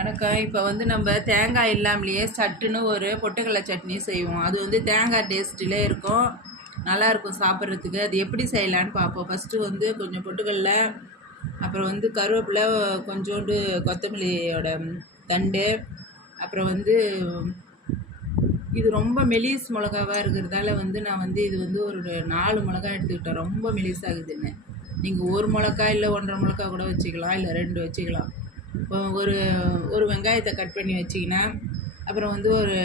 வணக்கம். இப்போ வந்து நம்ம தேங்காய் இல்லாமலேயே சட்டுன்னு ஒரு பொட்டுக்கடலை சட்னி செய்வோம். அது வந்து தேங்காய் டேஸ்ட்டிலே இருக்கும். நல்லாயிருக்கும் சாப்பிட்றதுக்கு. அது எப்படி செய்யலான்னு பார்ப்போம். ஃபஸ்ட்டு வந்து கொஞ்சம் பொட்டுக்கடலை அப்புறம் வந்து கருவேப்பிலை கொஞ்சோண்டு கொத்தமல்லியோட தண்டு அப்புறம் வந்து இது ரொம்ப மெலிஸ் மிளகாவாக இருக்கிறதால வந்து நான் வந்து இது வந்து ஒரு நாலு மிளகா எடுத்துக்கிட்டேன். ரொம்ப மெலிசாகுதுன்னு. நீங்கள் ஒரு மிளகா இல்லை ஒன்றரை மிளகா கூட வச்சுக்கலாம் இல்லை ரெண்டு வச்சுக்கலாம். ஒரு ஒரு வெங்காயத்தை கட் பண்ணி வச்சிங்கன்னா அப்புறம் வந்து ஒரு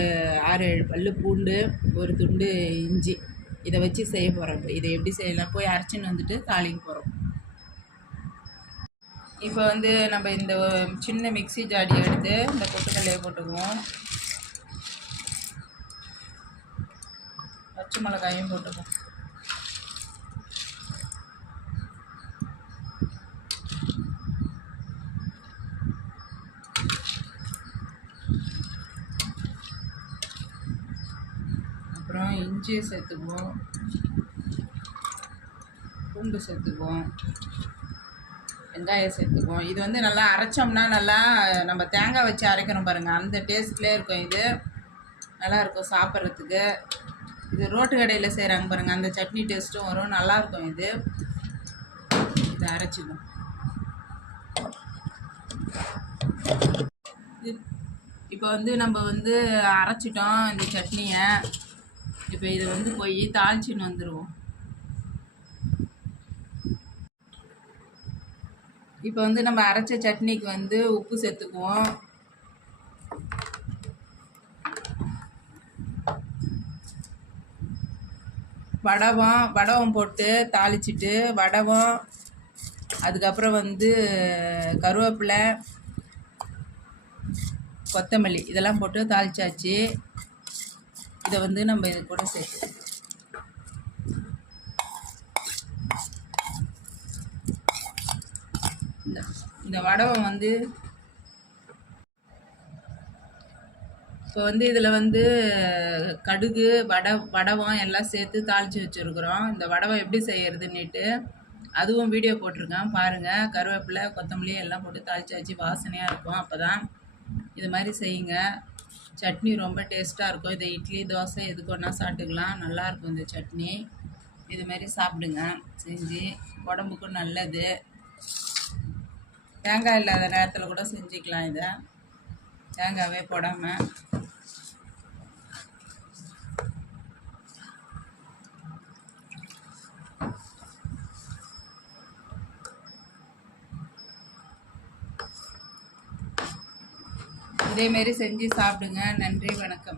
ஆறு ஏழு பல் பூண்டு ஒரு துண்டு இஞ்சி இதை வச்சு செய்ய போகிறோம் இப்போ இதை எப்படி செய்யலாம்? போய் அரைச்சின்னு வந்துட்டு தாளிங்க போகிறோம் இப்போ வந்து நம்ம இந்த சின்ன மிக்ஸி ஜாடி எடுத்து இந்த கொட்டுக்கல்லையை போட்டுக்குவோம். பச்சை மிளகாயும் போட்டுக்குவோம். அப்புறம் இஞ்சியை சேர்த்துக்குவோம். பூண்டு சேர்த்துக்குவோம். வெங்காயம் சேர்த்துக்குவோம். இது வந்து நல்லா அரைச்சோம்னா நல்லா நம்ம தேங்காய் வச்சு அரைக்கணும் பாருங்கள் அந்த டேஸ்ட்லேயே இருக்கும் இது. நல்லாயிருக்கும் சாப்பிட்றதுக்கு. இது ரோட்டு கடையில் செய்கிறாங்க பாருங்கள் அந்த சட்னி டேஸ்ட்டும் வரும். நல்லாயிருக்கும் இது. இதை அரைச்சிக்கும் இப்போ வந்து நம்ம வந்து அரைச்சிட்டோம் இந்த சட்னியை. இப்போ இதை வந்து போய் தாளிச்சின்னு வந்துடுவோம் இப்போ வந்து நம்ம அரைச்ச சட்னிக்கு வந்து உப்பு சேர்த்துக்குவோம். வடவம் வடவம் போட்டு தாளிச்சிட்டு வடவம் அதுக்கப்புறம் வந்து கருவேப்பிலை கொத்தமல்லி இதெல்லாம் போட்டு தாளிச்சாச்சு. இதை வந்து நம்ம இது கூட சேர்த்து இந்த இந்த வடவம் வந்து இப்போ வந்து இதில் வந்து கடுகு வட வடவம் எல்லாம் சேர்த்து தாளித்து வச்சுருக்குறோம். இந்த வடவம் எப்படி செய்யறதுன்னுட்டு அதுவும் வீடியோ போட்டிருக்கேன். பாருங்கள் கருவேப்பிலை கொத்தமல்லி எல்லாம் போட்டு தாளித்து வச்சு வாசனையாக இருக்கும். அப்போ தான் இது மாதிரி செய்யுங்க. சட்னி ரொம்ப டேஸ்ட்டாக இருக்கும். இதை இட்லி தோசை எதுக்கு ஒன்றா சாப்பிட்டுக்கலாம். நல்லாயிருக்கும் இந்த சட்னி. இது மாதிரி சாப்பிடுங்க. செஞ்சு உடம்புக்கும் நல்லது. தேங்காய் இல்லாத நேரத்தில் கூட செஞ்சுக்கலாம் இதை. தேங்காவே போடாமல் இதேமாரி செஞ்சு சாப்பிடுங்க. நன்றி வணக்கம்.